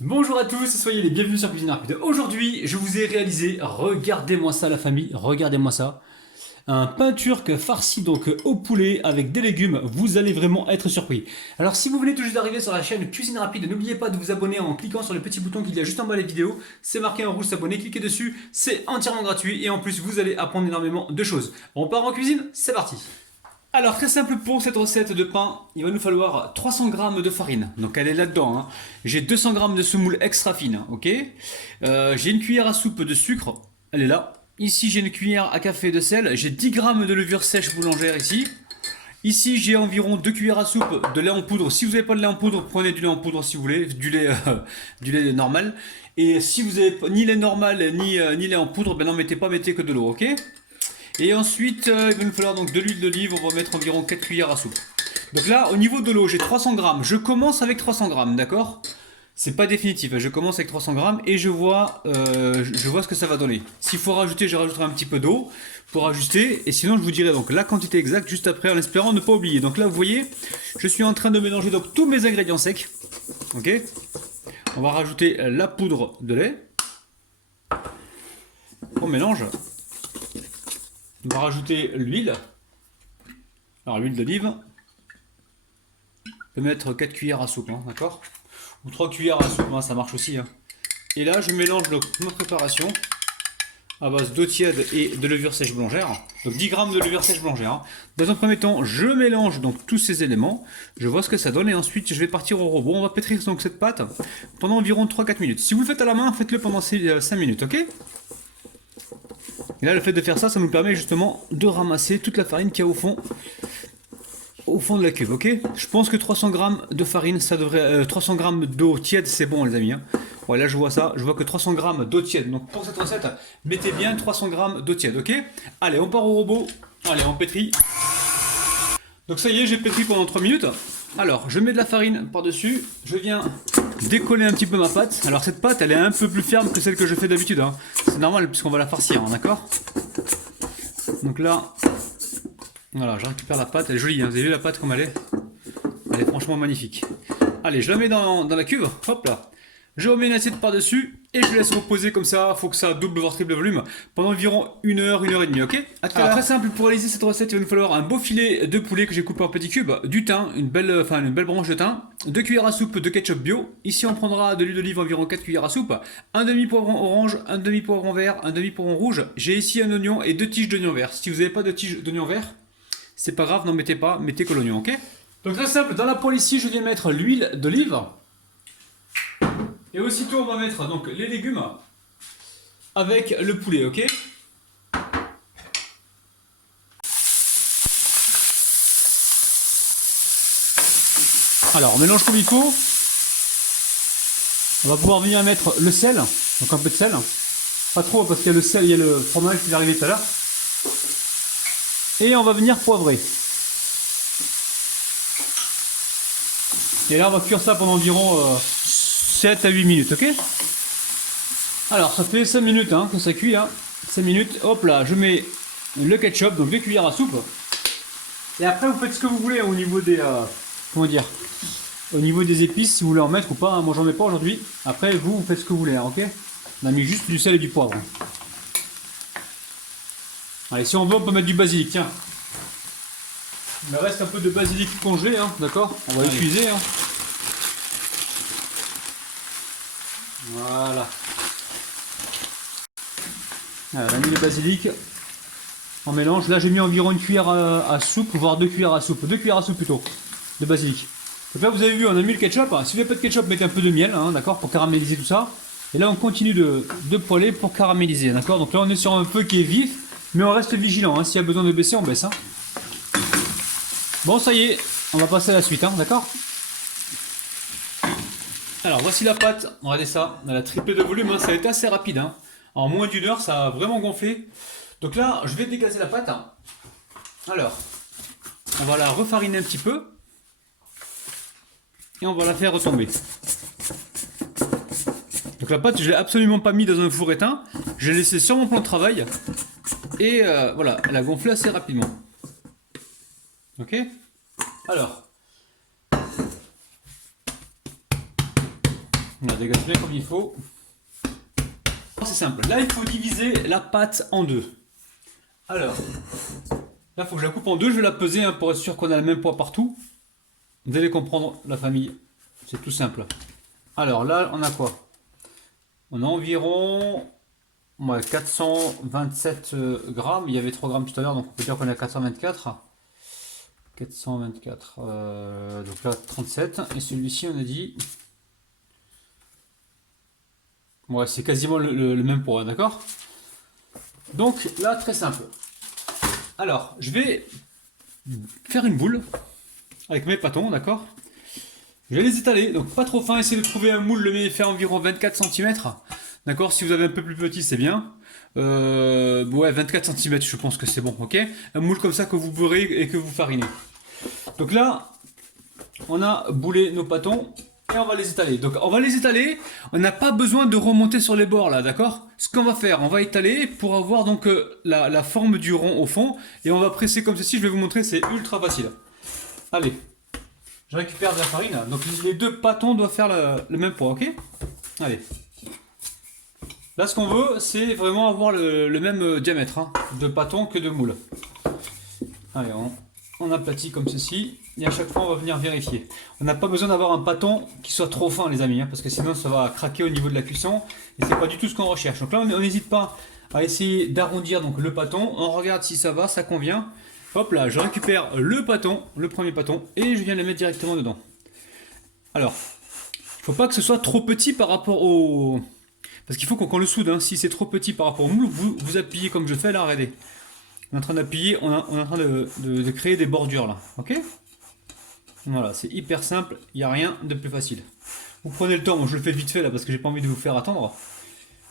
Bonjour à tous, soyez les bienvenus sur Cuisine Rapide. Aujourd'hui, je vous ai réalisé, regardez-moi ça la famille, regardez-moi ça, un pain turc farci donc au poulet avec des légumes, vous allez vraiment être surpris. Alors si vous venez tout juste d'arriver sur la chaîne Cuisine Rapide, n'oubliez pas de vous abonner en cliquant sur le petit bouton qu'il y a juste en bas des vidéos, c'est marqué en rouge s'abonner, cliquez dessus, c'est entièrement gratuit et en plus vous allez apprendre énormément de choses. On part en cuisine, c'est parti. Alors très simple pour cette recette de pain, il va nous falloir 300 g de farine, donc elle est là-dedans. J'ai 200 g de semoule extra fine, ok. J'ai une cuillère à soupe de sucre, elle est là. Ici j'ai une cuillère à café de sel, j'ai 10 g de levure sèche boulangère ici. Ici j'ai environ 2 cuillères à soupe de lait en poudre. Si vous n'avez pas de lait en poudre, prenez du lait en poudre si vous voulez, du lait normal. Et si vous n'avez ni lait normal ni lait en poudre, ben non mettez que de l'eau, ok. Et ensuite, il va nous falloir donc de l'huile d'olive, on va mettre environ 4 cuillères à soupe. Donc là, au niveau de l'eau, j'ai 300 grammes. Je commence avec 300 grammes, d'accord? C'est pas définitif, je commence avec 300 grammes et je vois ce que ça va donner. S'il faut rajouter, je rajouterai un petit peu d'eau pour ajuster. Et sinon, je vous dirai donc la quantité exacte juste après en espérant ne pas oublier. Donc là, vous voyez, je suis en train de mélanger donc tous mes ingrédients secs. Ok? On va rajouter la poudre de lait. On mélange. On va rajouter l'huile. Alors l'huile d'olive. Je peux mettre 4 cuillères à soupe, hein, d'accord? Ou 3 cuillères à soupe, hein, ça marche aussi. Hein. Et là je mélange donc ma préparation à base d'eau tiède et de levure sèche boulangère. Donc 10 g de levure sèche boulangère. Hein. Dans un premier temps, je mélange donc tous ces éléments. Je vois ce que ça donne et ensuite je vais partir au robot. On va pétrir donc cette pâte pendant environ 3-4 minutes. Si vous le faites à la main, faites-le pendant ces 5 minutes, ok? Et là, le fait de faire ça, ça nous permet justement de ramasser toute la farine qu'il y a au fond de la cuve, ok? Je pense que 300 grammes de farine, ça devrait, 300 grammes d'eau tiède, c'est bon, les amis. Hein. Ouais, là, je vois ça, je vois que 300 grammes d'eau tiède. Donc pour cette recette, mettez bien 300 grammes d'eau tiède, ok? Allez, on part au robot. Allez, on pétrit. Donc ça y est, j'ai pétri pendant 3 minutes. Alors, je mets de la farine par-dessus. Je viens décoller un petit peu ma pâte. Alors cette pâte, elle est un peu plus ferme que celle que je fais d'habitude. Hein. C'est normal puisqu'on va la farcir, hein, d'accord? Donc là, voilà, je récupère la pâte. Elle est jolie, hein. Vous avez vu la pâte comme elle est? Elle est franchement magnifique. Allez, je la mets dans la cuve. Hop là. Je remets une assiette par-dessus et je laisse reposer comme ça. Il faut que ça double voire triple volume pendant environ 1 heure et demie, ok? Alors, très simple, pour réaliser cette recette, il va nous falloir un beau filet de poulet que j'ai coupé en petits cubes, du thym, une belle branche de thym, 2 cuillères à soupe de ketchup bio. Ici, on prendra de l'huile d'olive, environ 4 cuillères à soupe, un demi-poivron orange, un demi-poivron vert, un demi-poivron rouge. J'ai ici un oignon et 2 tiges d'oignon vert. Si vous n'avez pas de tiges d'oignon vert, c'est pas grave, n'en mettez pas, mettez que l'oignon, ok? Donc très simple, dans la poêle ici, je viens mettre l'huile d'olive. Et aussitôt, on va mettre donc les légumes avec le poulet, ok? Alors, on mélange comme il faut. On va pouvoir venir mettre le sel, donc un peu de sel. Pas trop parce qu'il y a le sel, il y a le fromage qui est arrivé tout à l'heure. Et on va venir poivrer. Et là, on va cuire ça pendant environ 7 à 8 minutes, ok? Alors, ça fait 5 minutes hein, que ça cuit. Hein. 5 minutes, hop là, je mets le ketchup, donc 2 cuillères à soupe. Et après, vous faites ce que vous voulez au niveau des... comment dire? Au niveau des épices, si vous voulez en mettre ou pas. Hein. Moi, j'en mets pas aujourd'hui. Après, vous faites ce que vous voulez, hein, ok? On a mis juste du sel et du poivre. Allez, si on veut, on peut mettre du basilic, tiens. Il me reste un peu de basilic congelé, hein, d'accord? On va l'utiliser. Hein. Voilà. Alors, on a mis le basilic. On mélange. Là, j'ai mis environ une cuillère à soupe, voire 2 cuillères à soupe. 2 cuillères à soupe plutôt, de basilic. Donc là, vous avez vu, on a mis le ketchup. Si vous n'avez pas de ketchup, mettez un peu de miel, hein, d'accord, pour caraméliser tout ça. Et là, on continue de poêler pour caraméliser, d'accord. Donc là, on est sur un feu qui est vif, mais on reste vigilant. Hein. S'il y a besoin de baisser, on baisse. Hein. Bon, ça y est, on va passer à la suite, hein, d'accord. Alors, voici la pâte. Regardez ça, elle a triplé de volume. Hein. Ça a été assez rapide. Hein. En moins d'une heure, ça a vraiment gonflé. Donc là, je vais dégazer la pâte. Hein. Alors, on va la refariner un petit peu. Et on va la faire retomber. Donc la pâte, je l'ai absolument pas mis dans un four éteint. Je l'ai laissé sur mon plan de travail. Et voilà, elle a gonflé assez rapidement. Ok? Alors, dégage bien comme il faut. C'est simple. Là, il faut diviser la pâte en deux. Alors, là, il faut que je la coupe en deux. Je vais la peser hein, pour être sûr qu'on a le même poids partout. Vous allez comprendre la famille. C'est tout simple. Alors là, on a quoi? On a environ 427 grammes. Il y avait 3 grammes tout à l'heure, donc on peut dire qu'on est à 424. 424. Donc là, 37. Et celui-ci, on a dit... Ouais, c'est quasiment le même poids, d'accord? Donc là, très simple. Alors, je vais faire une boule avec mes pâtons, d'accord? Je vais les étaler, donc pas trop fin, essayez de trouver un moule, le fait environ 24 cm. D'accord? Si vous avez un peu plus petit, c'est bien. Ouais, 24 cm, je pense que c'est bon, ok? Un moule comme ça que vous beurrez et que vous farinez. Donc là, on a boulé nos pâtons. Et on va les étaler. Donc on va les étaler, on n'a pas besoin de remonter sur les bords là, d'accord? Ce qu'on va faire, on va étaler pour avoir donc la forme du rond au fond. Et on va presser comme ceci, je vais vous montrer, c'est ultra facile. Allez, je récupère de la farine. Donc les deux pâtons doivent faire le même poids, ok? Allez. Là ce qu'on veut, c'est vraiment avoir le même diamètre hein, de pâton que de moule. Allez, on aplatit comme ceci. Et à chaque fois, on va venir vérifier. On n'a pas besoin d'avoir un pâton qui soit trop fin, les amis, hein, parce que sinon, ça va craquer au niveau de la cuisson. Et c'est pas du tout ce qu'on recherche. Donc là, on n'hésite pas à essayer d'arrondir donc le pâton. On regarde si ça va, ça convient. Hop là, je récupère le pâton, le premier pâton, et je viens le mettre directement dedans. Alors, il ne faut pas que ce soit trop petit par rapport au... Parce qu'il faut qu'on le soude. Hein. Si c'est trop petit par rapport au moule, vous appuyez comme je fais là, regardez. On est en train d'appuyer, on est en train de créer des bordures là, ok? Voilà, c'est hyper simple, il n'y a rien de plus facile. Vous prenez le temps, moi je le fais vite fait là parce que j'ai pas envie de vous faire attendre.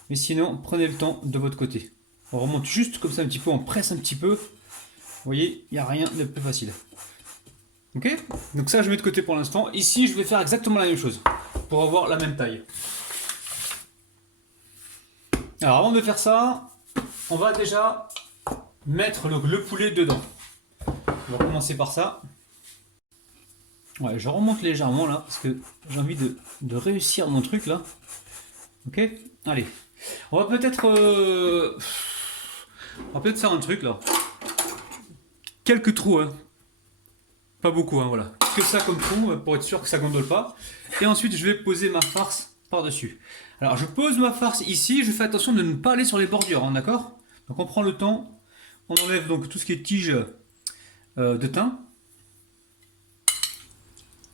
Mais sinon, prenez le temps de votre côté. On remonte juste comme ça un petit peu, on presse un petit peu. Vous voyez, il n'y a rien de plus facile. Ok? Donc ça je mets de côté pour l'instant. Ici je vais faire exactement la même chose pour avoir la même taille. Alors avant de faire ça, on va déjà mettre le poulet dedans. On va commencer par ça. Ouais, je remonte légèrement là, parce que j'ai envie de réussir mon truc là. Ok? Allez. On va peut-être faire un truc là. Quelques trous, hein. Pas beaucoup, hein, voilà. Que ça comme trou, pour être sûr que ça gondole pas. Et ensuite, je vais poser ma farce par-dessus. Alors, je pose ma farce ici, je fais attention de ne pas aller sur les bordures, hein, d'accord? Donc, on prend le temps, on enlève donc tout ce qui est tige de thym.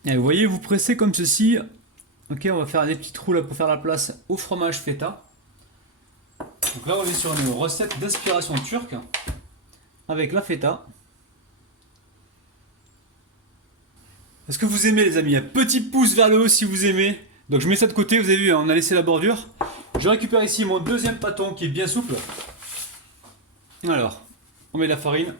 Et vous voyez, vous pressez comme ceci. Ok, on va faire des petits trous là pour faire la place au fromage feta. Donc là, on est sur une recette d'inspiration turque avec la feta. Est-ce que vous aimez, les amis? Un petit pouce vers le haut si vous aimez. Donc je mets ça de côté, vous avez vu, on a laissé la bordure. Je récupère ici mon deuxième pâton qui est bien souple. Alors, on met la farine.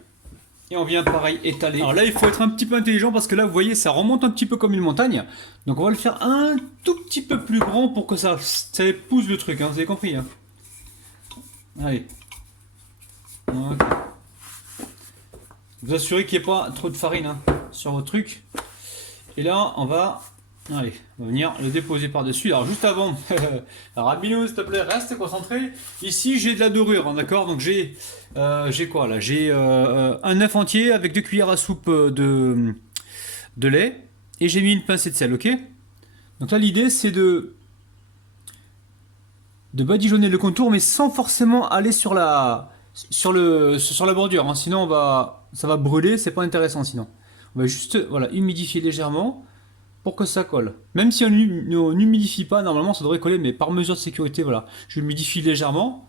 Et on vient pareil étaler. Alors là il faut être un petit peu intelligent parce que là vous voyez ça remonte un petit peu comme une montagne. Donc on va le faire un tout petit peu plus grand pour que ça épouse le truc, hein, vous avez compris hein. Allez. Okay. Vous assurez qu'il n'y ait pas trop de farine hein, sur votre truc. Et là on va... Allez, on va venir le déposer par-dessus. Alors juste avant, alors Amilou s'il te plaît, reste concentré. Ici j'ai de la dorure, hein, d'accord? Donc j'ai quoi là? J'ai un œuf entier avec 2 cuillères à soupe de lait. Et j'ai mis une pincée de sel, ok? Donc là l'idée c'est de badigeonner le contour, mais sans forcément aller sur la bordure, hein. Sinon ça va brûler, c'est pas intéressant sinon. On va juste voilà, humidifier légèrement pour que ça colle. Même si on n'humidifie pas, normalement ça devrait coller, mais par mesure de sécurité, voilà. Je humidifie légèrement.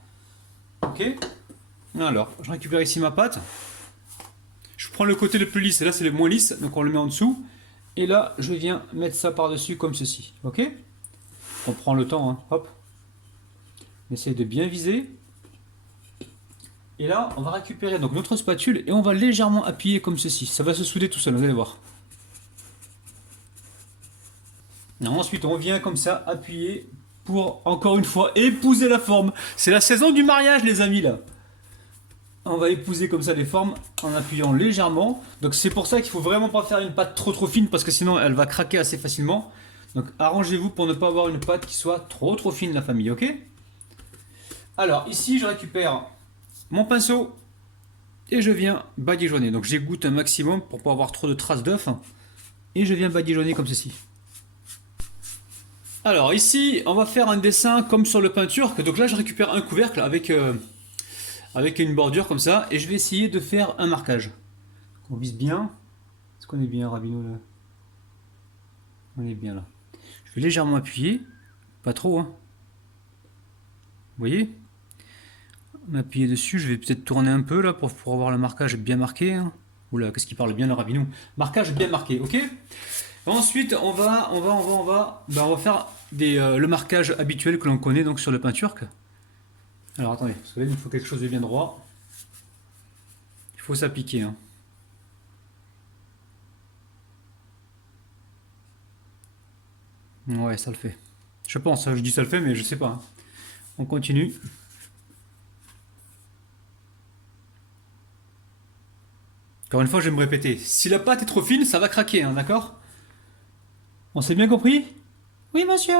Ok. Alors, je récupère ici ma pâte. Je prends le côté le plus lisse, et là c'est le moins lisse, donc on le met en dessous. Et là, je viens mettre ça par-dessus comme ceci. Ok. On prend le temps, hein. Hop. On essaie de bien viser. Et là, on va récupérer donc notre spatule et on va légèrement appuyer comme ceci. Ça va se souder tout seul, vous allez voir. Et ensuite, on vient comme ça appuyer pour, encore une fois, épouser la forme. C'est la saison du mariage, les amis, là. On va épouser comme ça les formes en appuyant légèrement. Donc c'est pour ça qu'il faut vraiment pas faire une pâte trop fine parce que sinon elle va craquer assez facilement. Donc arrangez-vous pour ne pas avoir une pâte qui soit trop fine, la famille, ok? Alors ici je récupère mon pinceau et je viens badigeonner. Donc j'égoutte un maximum pour pas avoir trop de traces d'œufs et je viens badigeonner comme ceci. Alors ici on va faire un dessin comme sur le pain turc. Donc là je récupère un couvercle avec une bordure comme ça et je vais essayer de faire un marquage. On vise bien. Est-ce qu'on est bien, Rabino, là? On est bien là. Je vais légèrement appuyer, pas trop, hein. Vous voyez? M'appuyer dessus, je vais peut-être tourner un peu là pour avoir le marquage bien marqué, hein. Oula, qu'est-ce qu'il parle bien le Rabino? Marquage bien marqué, ok? Ensuite, on va faire le marquage habituel que l'on connaît donc sur le pain turc. Alors attendez, parce que là il me faut quelque chose de bien droit. Il faut s'appliquer, hein. Ouais, ça le fait. Je pense, je dis ça le fait, mais je sais pas, hein. On continue. Encore une fois, je vais me répéter. Si la pâte est trop fine, ça va craquer, hein, d'accord? On s'est bien compris? Oui, monsieur.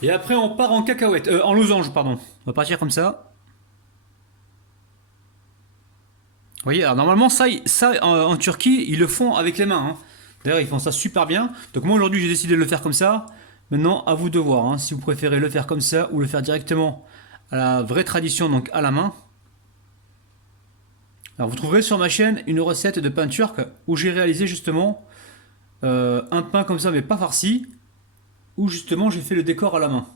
Et après, on part en cacahuète, en losange, pardon. On va partir comme ça. Vous voyez, alors normalement, ça en Turquie, ils le font avec les mains, hein. D'ailleurs, ils font ça super bien. Donc moi, aujourd'hui, j'ai décidé de le faire comme ça. Maintenant, à vous de voir, hein, si vous préférez le faire comme ça ou le faire directement à la vraie tradition, donc à la main. Alors, vous trouverez sur ma chaîne une recette de pain turc où j'ai réalisé justement un pain comme ça, mais pas farci, où justement j'ai fait le décor à la main.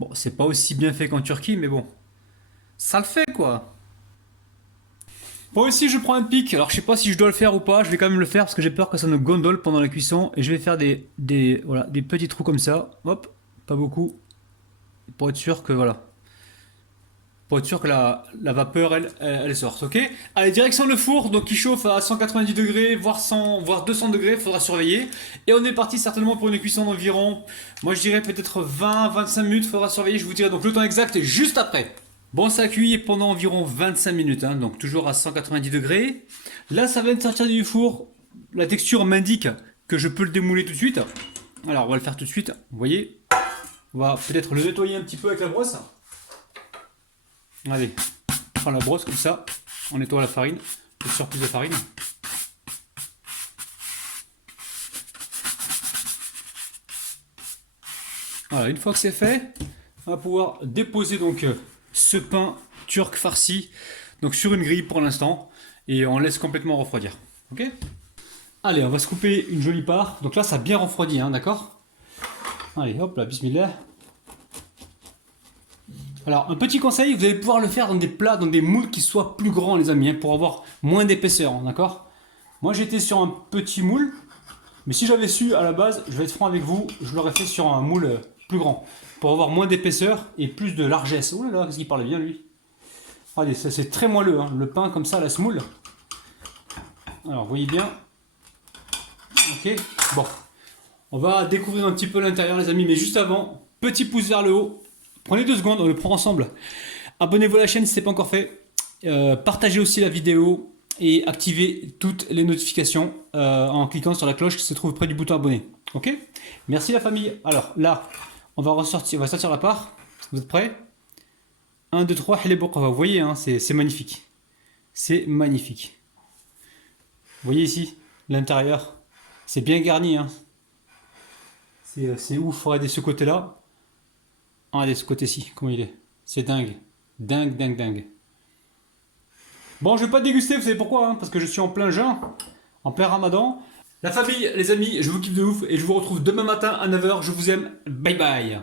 Bon, c'est pas aussi bien fait qu'en Turquie, mais bon, ça le fait quoi. Moi aussi, je prends un pic. Alors, je sais pas si je dois le faire ou pas. Je vais quand même le faire parce que j'ai peur que ça ne gondole pendant la cuisson. Et je vais faire voilà, des petits trous comme ça. Hop, pas beaucoup. Pour être sûr que voilà. Pour être sûr que la vapeur, elle sorte, ok? Allez, direction le four, donc il chauffe à 190 degrés, voire 100, voire 200 degrés, faudra surveiller. Et on est parti certainement pour une cuisson d'environ, moi je dirais peut-être 20-25 minutes, faudra surveiller, je vous dirai donc le temps exact juste après. Bon, ça a cuit pendant environ 25 minutes, hein, donc toujours à 190 degrés. Là, ça vient de sortir du four, la texture m'indique que je peux le démouler tout de suite. Alors, on va le faire tout de suite, vous voyez. On va peut-être le nettoyer un petit peu avec la brosse. Allez, on prend la brosse comme ça, on nettoie la farine, le surplus de farine. Voilà, une fois que c'est fait, on va pouvoir déposer donc ce pain turc farci donc sur une grille pour l'instant et on laisse complètement refroidir. Ok? Allez, on va se couper une jolie part. Donc là, ça a bien refroidi, hein, d'accord? Allez, hop là, bismillah. Alors, un petit conseil, vous allez pouvoir le faire dans des plats, dans des moules qui soient plus grands, les amis, hein, pour avoir moins d'épaisseur, hein, d'accord? Moi, j'étais sur un petit moule, mais si j'avais su à la base, je vais être franc avec vous, je l'aurais fait sur un moule plus grand, pour avoir moins d'épaisseur et plus de largesse. Oh là là, qu'est-ce qu'il parle bien, lui? Regardez, c'est très moelleux, hein, le pain comme ça, la semoule. Alors, vous voyez bien. Ok, bon. On va découvrir un petit peu l'intérieur, les amis, mais juste avant, petit pouce vers le haut. Prenez 2 secondes, on le prend ensemble. Abonnez-vous à la chaîne si ce n'est pas encore fait. Partagez aussi la vidéo et activez toutes les notifications en cliquant sur la cloche qui se trouve près du bouton abonné. Ok? Merci la famille. Alors là, on va sortir la part. Vous êtes prêts? 1, 2, 3, vous voyez, hein, c'est magnifique. C'est magnifique. Vous voyez ici, l'intérieur. C'est bien garni, hein. C'est ouf, regardez ce côté-là. Regardez ce côté-ci, comment il est. C'est dingue. Dingue, dingue, dingue. Bon, je vais pas déguster, vous savez pourquoi, hein, parce que je suis en plein jeûne, en plein ramadan. La famille, les amis, je vous kiffe de ouf et je vous retrouve demain matin à 9 h. Je vous aime. Bye bye.